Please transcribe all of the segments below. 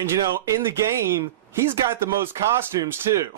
And you know, in the game, he's got the most costumes too.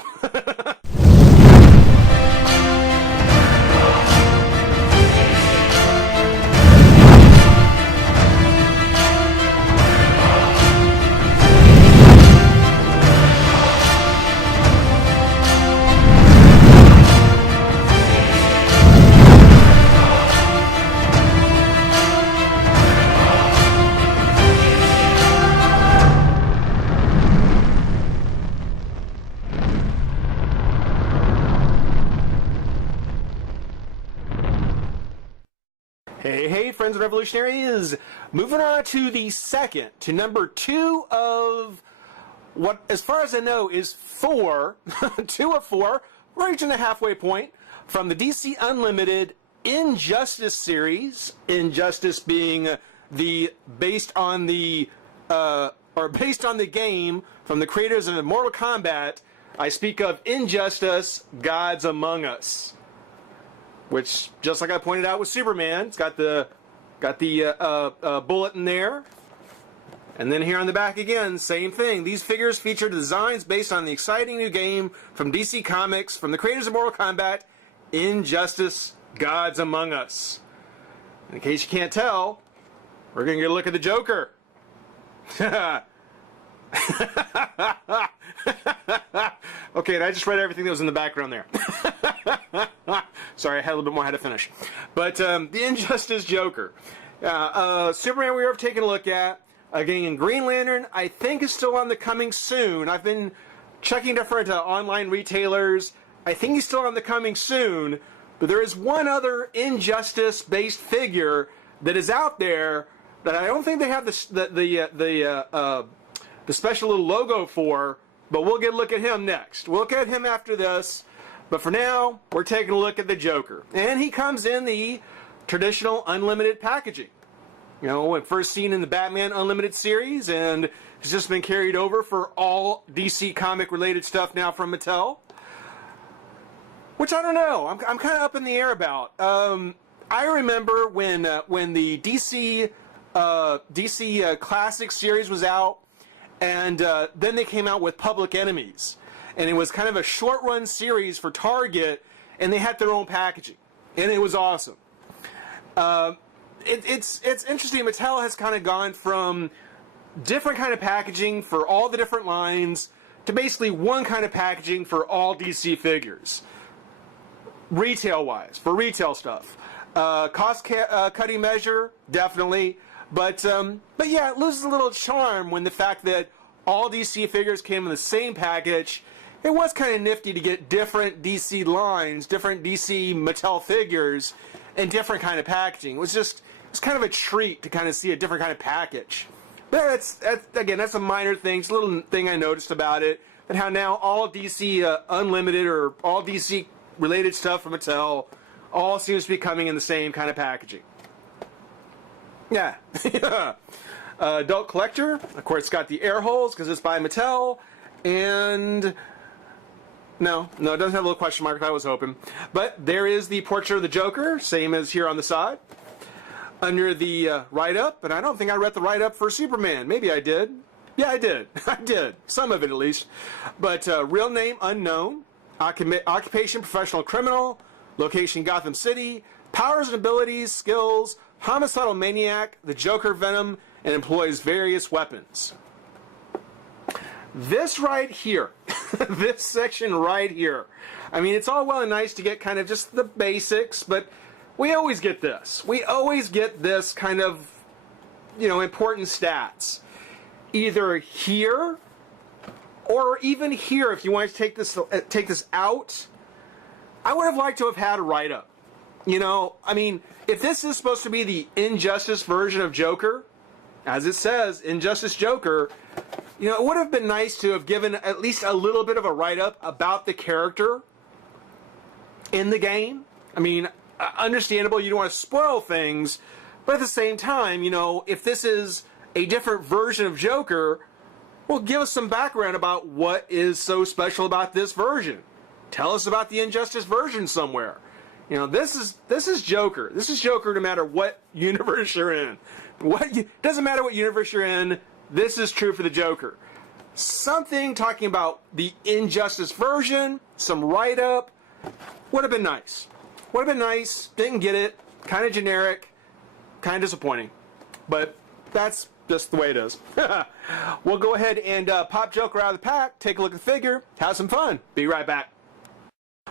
Hey, friends and revolutionaries! Moving on to the second, to number 2 of what, as far as I know, is 4, 2 of 4, reaching the halfway point, from the DC Unlimited Injustice series. Injustice being based on the game from the creators of Mortal Kombat. I speak of Injustice: Gods Among Us. Which, just like I pointed out with Superman, it's got the bullet in there. And then here on the back again, same thing. These figures feature designs based on the exciting new game from DC Comics, from the creators of Mortal Kombat, Injustice: Gods Among Us. In case you can't tell, we're going to get a look at the Joker. Okay, and I just read everything that was in the background there. Sorry, I had a little bit more I had to finish. But the Injustice Joker. Superman we were taking a look at. Again, Green Lantern, I think, is still on the coming soon. I've been checking different online retailers. I think he's still on the coming soon. But there is one other Injustice-based figure that is out there that I don't think they have the special little logo for. But we'll get a look at him next. We'll look at him after this. But for now, we're taking a look at the Joker. And he comes in the traditional Unlimited packaging. You know, when first seen in the Batman Unlimited series, and has just been carried over for all DC comic-related stuff now from Mattel. Which I don't know. I'm kind of up in the air about. I remember when the DC Classic series was out, and then they came out with Public Enemies. And it was kind of a short-run series for Target, and they had their own packaging. And it was awesome. It's interesting. Mattel has kind of gone from different kind of packaging for all the different lines to basically one kind of packaging for all DC figures. Retail-wise, for retail stuff. Cost-cutting measure, definitely. But yeah, it loses a little charm when the fact that all DC figures came in the same package. It was kind of nifty to get different DC lines, different DC Mattel figures, and different kind of packaging. It's kind of a treat to kind of see a different kind of package. But that's a minor thing. It's a little thing I noticed about it. And how now all DC Unlimited or all DC related stuff from Mattel all seems to be coming in the same kind of packaging. Yeah. Adult Collector. Of course, it's got the air holes because it's by Mattel. And no, it doesn't have a little question mark. I was hoping. But there is the portrait of the Joker, same as here on the side. Under the write-up, and I don't think I read the write-up for Superman. Maybe I did. Yeah, I did. I did. Some of it, at least. But real name unknown. Occupation professional criminal. Location Gotham City. Powers and abilities, skills, homicidal maniac, the Joker Venom, and employs various weapons. This right here, this section right here, I mean, it's all well and nice to get kind of just the basics, but we always get this. We always get this kind of, important stats. Either here, or even here, if you want to take this out. I would have liked to have had a write-up. I mean, if this is supposed to be the Injustice version of Joker, as it says, Injustice Joker, it would have been nice to have given at least a little bit of a write-up about the character in the game. I mean, understandable, you don't want to spoil things, but at the same time, if this is a different version of Joker, well, give us some background about what is so special about this version. Tell us about the Injustice version somewhere. This is Joker. This is Joker no matter what universe you're in. Doesn't matter what universe you're in, this is true for the Joker. Something talking about the Injustice version, some write-up, would have been nice. Would have been nice, didn't get it, kind of generic, kind of disappointing. But that's just the way it is. We'll go ahead and pop Joker out of the pack, take a look at the figure, have some fun. Be right back.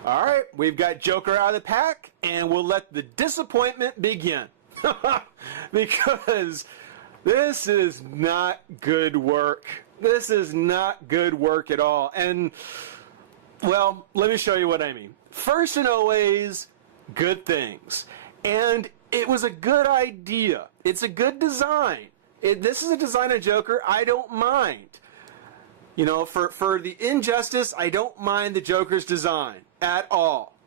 Alright, we've got Joker out of the pack, and we'll let the disappointment begin. Because this is not good work. This is not good work at all. And, well, let me show you what I mean. First and always, good things. And it was a good idea. It's a good design. This is a design of Joker I don't mind. You know, for the Injustice, I don't mind the Joker's design at all.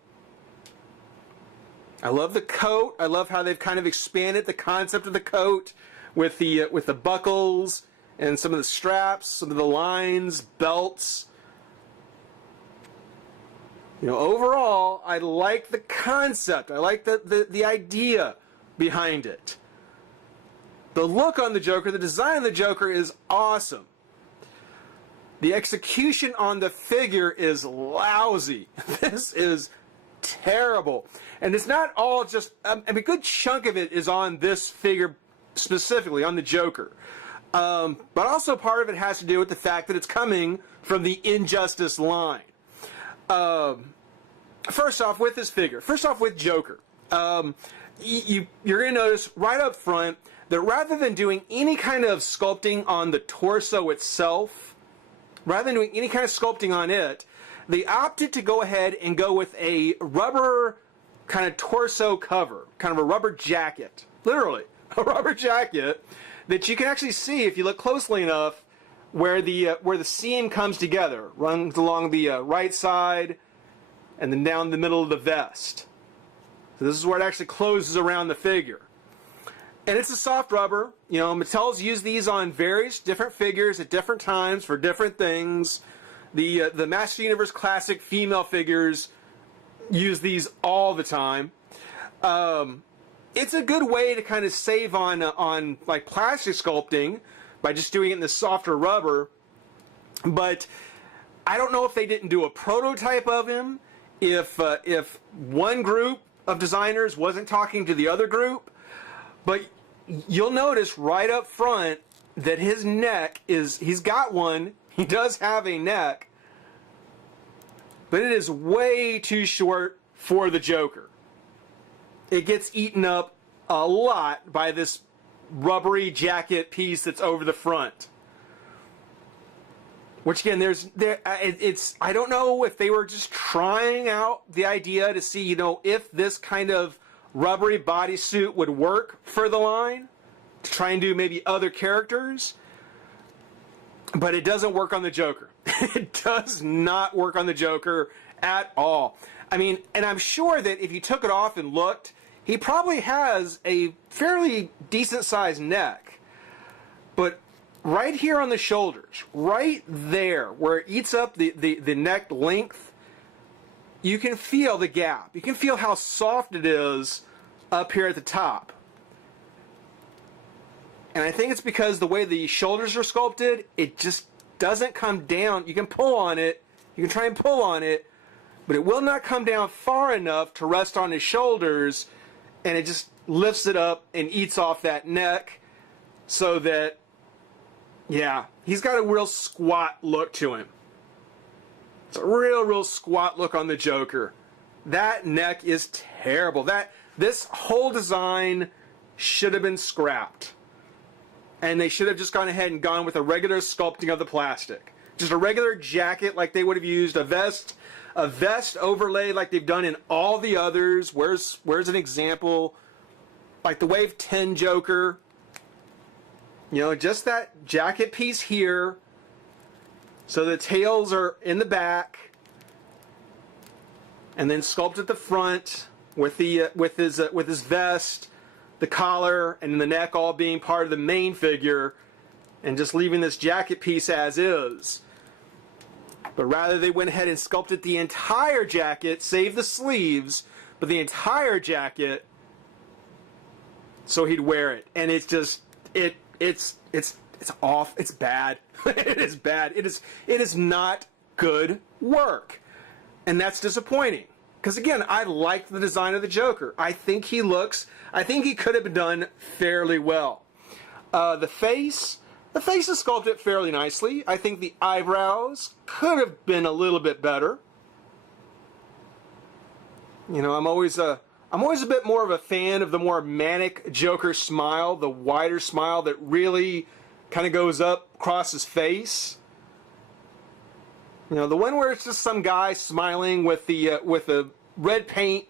I love the coat. I love how they've kind of expanded the concept of the coat with the buckles and some of the straps, some of the lines, belts. You know, overall, I like the concept. I like the idea behind it. The look on the Joker, the design of the Joker is awesome. The execution on the figure is lousy. This is terrible. And it's not all just, I mean, a good chunk of it is on this figure specifically, on the Joker. But also part of it has to do with the fact that it's coming from the Injustice line. First off, with this figure, first off with Joker, you're going to notice right up front that rather than doing any kind of sculpting on the torso itself, rather than doing any kind of sculpting on it, they opted to go ahead and go with a rubber kind of torso cover, kind of a rubber jacket, literally a rubber jacket that you can actually see if you look closely enough where the seam comes together, runs along the right side and then down the middle of the vest. So this is where it actually closes around the figure. And it's a soft rubber. You know, Mattel's used these on various different figures at different times for different things. The Master Universe Classic female figures use these all the time. It's a good way to kind of save on like plastic sculpting by just doing it in the softer rubber. But I don't know if they didn't do a prototype of him, if one group of designers wasn't talking to the other group. But you'll notice right up front that his neck he's got one, he does have a neck, but it is way too short for the Joker. It gets eaten up a lot by this rubbery jacket piece that's over the front. Which again, I don't know if they were just trying out the idea to see, you know, if this kind of rubbery bodysuit would work for the line, to try and do maybe other characters, but it doesn't work on the Joker. It does not work on the Joker at all. I mean, and I'm sure that if you took it off and looked, he probably has a fairly decent sized neck, but right here on the shoulders, right there where it eats up the neck length, you can feel the gap. You can feel how soft it is up here at the top. And I think it's because the way the shoulders are sculpted, it just doesn't come down. You can pull on it, you can try and pull on it, but it will not come down far enough to rest on his shoulders, and it just lifts it up and eats off that neck so that, yeah, he's got a real squat look to him. It's a real squat look on the Joker. That neck is terrible. This whole design should have been scrapped. And they should have just gone ahead and gone with a regular sculpting of the plastic. Just a regular jacket like they would have used, a vest overlay like they've done in all the others. Where's an example? Like the Wave 10 Joker. You know, just that jacket piece here. So the tails are in the back, and then sculpt at the front with his vest, the collar, and the neck all being part of the main figure, and just leaving this jacket piece as is. But rather they went ahead and sculpted the entire jacket, save the sleeves, but the entire jacket so he'd wear it, and it's just it's It's off. It's bad. It is bad. It is not good work. And that's disappointing. Because again, I like the design of the Joker. I think he could have been done fairly well. The face is sculpted fairly nicely. I think the eyebrows could have been a little bit better. You know, I'm always a bit more of a fan of the more manic Joker smile, the wider smile that really kind of goes up across his face. You know, the one where it's just some guy smiling with the red paint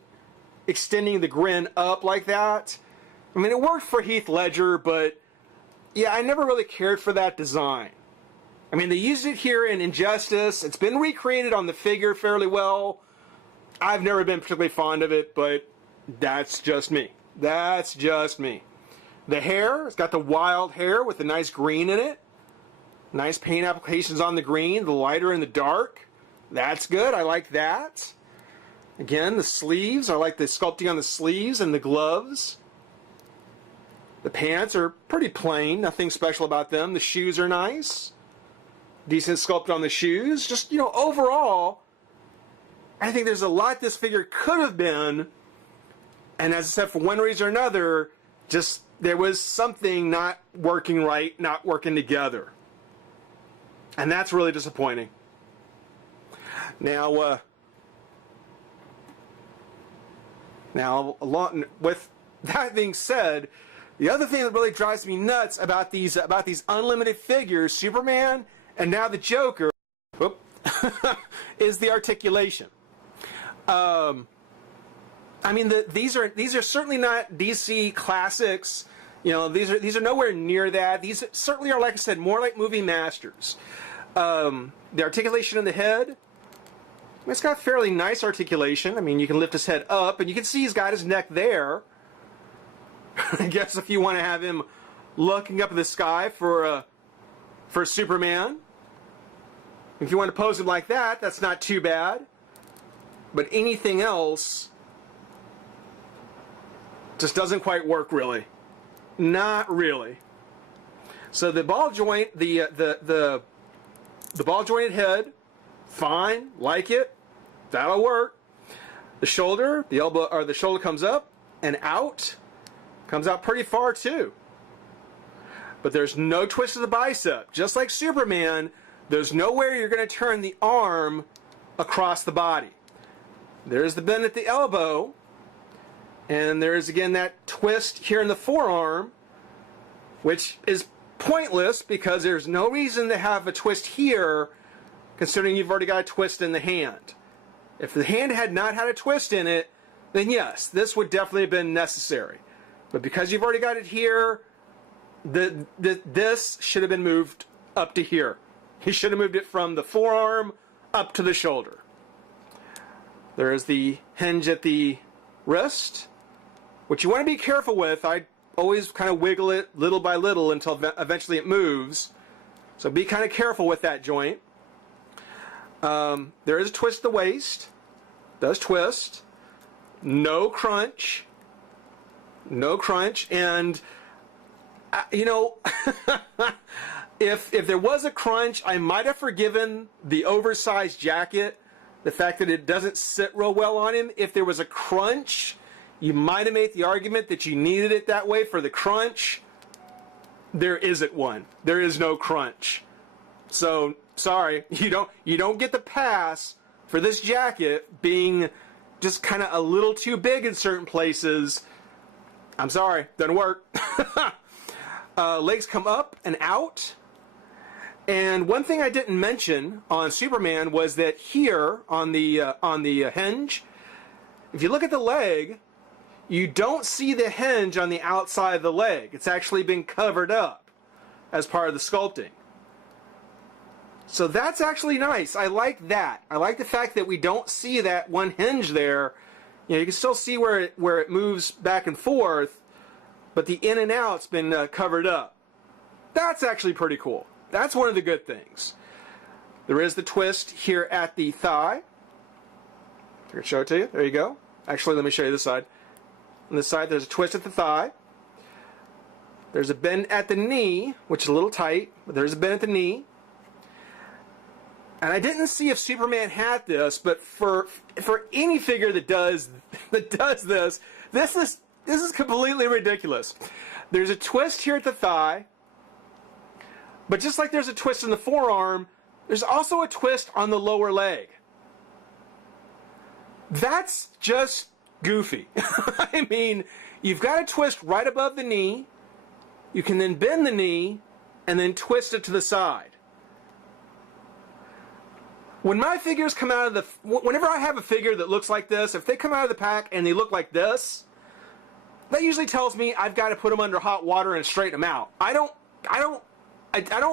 extending the grin up like that. I mean, it worked for Heath Ledger, but yeah, I never really cared for that design. I mean, they used it here in Injustice. It's been recreated on the figure fairly well. I've never been particularly fond of it, but that's just me. That's just me. The hair, it's got the wild hair with the nice green in it. Nice paint applications on the green, the lighter and the dark. That's good. I like that. Again, the sleeves. I like the sculpting on the sleeves and the gloves. The pants are pretty plain. Nothing special about them. The shoes are nice. Decent sculpt on the shoes. Just, you know, overall, I think there's a lot this figure could have been. And as I said, for one reason or another, just there was something not working right, not working together. And that's really disappointing. Now, along with that being said, the other thing that really drives me nuts about these unlimited figures, Superman and now the Joker, is the articulation. I mean, these are certainly not DC classics. You know, these are nowhere near that. These certainly are, like I said, more like movie masters. The articulation in the head, it's got fairly nice articulation. I mean, you can lift his head up, and you can see he's got his neck there. I guess if you want to have him looking up at the sky for Superman, if you want to pose him like that, that's not too bad. But anything else just doesn't quite work, really. Not really. So the ball joint, the ball jointed head, fine, like it, that'll work. The shoulder, the elbow or the shoulder comes up and out, comes out pretty far too. But there's no twist of the bicep. Just like Superman, there's nowhere you're going to turn the arm across the body. There's the bend at the elbow, and there's again that twist here in the forearm, which is pointless because there's no reason to have a twist here considering you've already got a twist in the hand. If the hand had not had a twist in it, then yes, this would definitely have been necessary. But because you've already got it here, this should have been moved up to here. He should have moved it from the forearm up to the shoulder. There is the hinge at the wrist, which you want to be careful with. I always kind of wiggle it little by little until eventually it moves. So be kind of careful with that joint. There is a twist at the waist. Does twist. No crunch. No crunch. And, you know, if there was a crunch, I might have forgiven the oversized jacket, the fact that it doesn't sit real well on him. If there was a crunch, you might have made the argument that you needed it that way for the crunch. There isn't one. There is no crunch. So, sorry, you don't get the pass for this jacket being just kind of a little too big in certain places. I'm sorry, doesn't work. Legs come up and out. And one thing I didn't mention on Superman was that here on the hinge, if you look at the leg, you don't see the hinge on the outside of the leg. It's actually been covered up as part of the sculpting. So that's actually nice. I like that. I like the fact that we don't see that one hinge there. You know, you can still see where it moves back and forth, but the in and out's been covered up. That's actually pretty cool. That's one of the good things. There is the twist here at the thigh. I can show it to you. There you go. Actually, let me show you this side. On this side, there's a twist at the thigh. There's a bend at the knee, which is a little tight, but there's a bend at the knee. And I didn't see if Superman had this, but for any figure that does this is completely ridiculous. There's a twist here at the thigh, but just like there's a twist in the forearm, there's also a twist on the lower leg. That's just goofy. I mean, you've got a twist right above the knee. You can then bend the knee and then twist it to the side. When my figures come out of the... Whenever I have a figure that looks like this, if they come out of the pack and they look like this, that usually tells me I've got to put them under hot water and straighten them out. I don't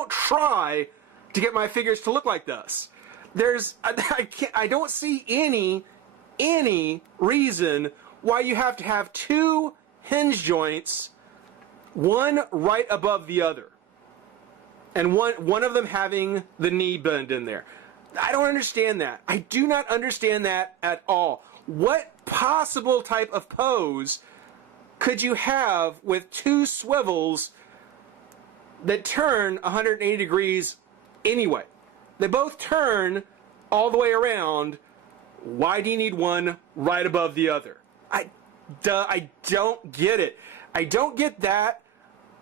try to get my figures to look like this. I don't see any reason why you have to have two hinge joints, one right above the other, and one of them having the knee bend in there. I don't understand that. I do not understand that at all. What possible type of pose could you have with two swivels that turn 180 degrees anyway? They both turn all the way around. Why do you need one right above the other? I don't get it. I don't get that,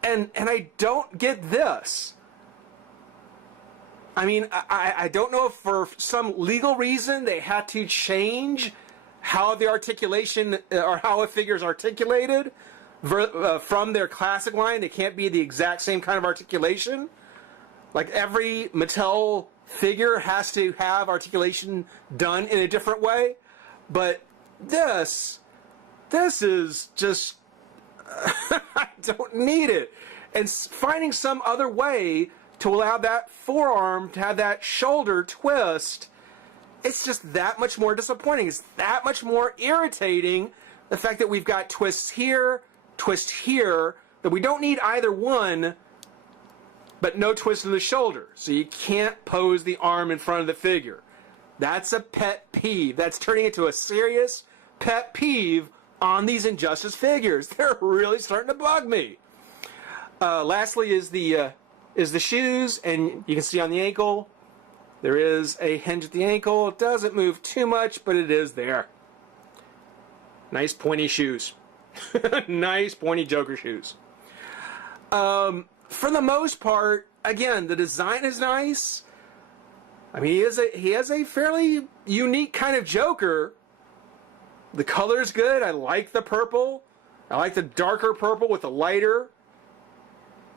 and I don't get this. I mean, I don't know if for some legal reason they had to change how the articulation or how a figure is articulated from their classic line. They can't be the exact same kind of articulation. Like every Mattel figure has to have articulation done in a different way. But this is just, I don't need it. And finding some other way to allow that forearm to have that shoulder twist, it's just that much more disappointing. It's that much more irritating, the fact that we've got twists here, that we don't need either one, but no twist in the shoulder. So you can't pose the arm in front of the figure. That's a pet peeve. That's turning into a serious pet peeve on these Injustice figures. They're really starting to bug me. Lastly is the shoes, and you can see on the ankle, there is a hinge at the ankle. It doesn't move too much, but it is there. Nice pointy shoes. Nice pointy Joker shoes. For the most part, again, the design is nice. I mean, he has a fairly unique kind of Joker. The color's good. I like the purple. I like the darker purple with the lighter.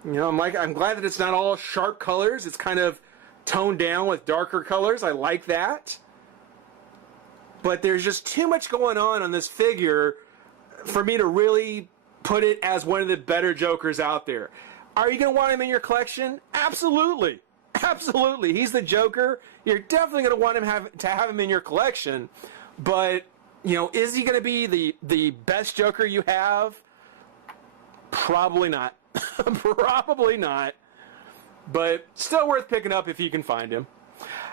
You know, I'm glad that it's not all sharp colors. It's kind of toned down with darker colors. I like that. But there's just too much going on this figure for me to really put it as one of the better Jokers out there. Are you going to want him in your collection? Absolutely. Absolutely. He's the Joker. You're definitely going to want him to have him in your collection. But, you know, is he going to be the best Joker you have? Probably not. Probably not. But still worth picking up if you can find him.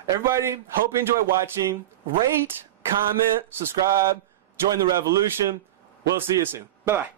Everybody, hope you enjoy watching. Rate, comment, subscribe, join the revolution. We'll see you soon. Bye-bye.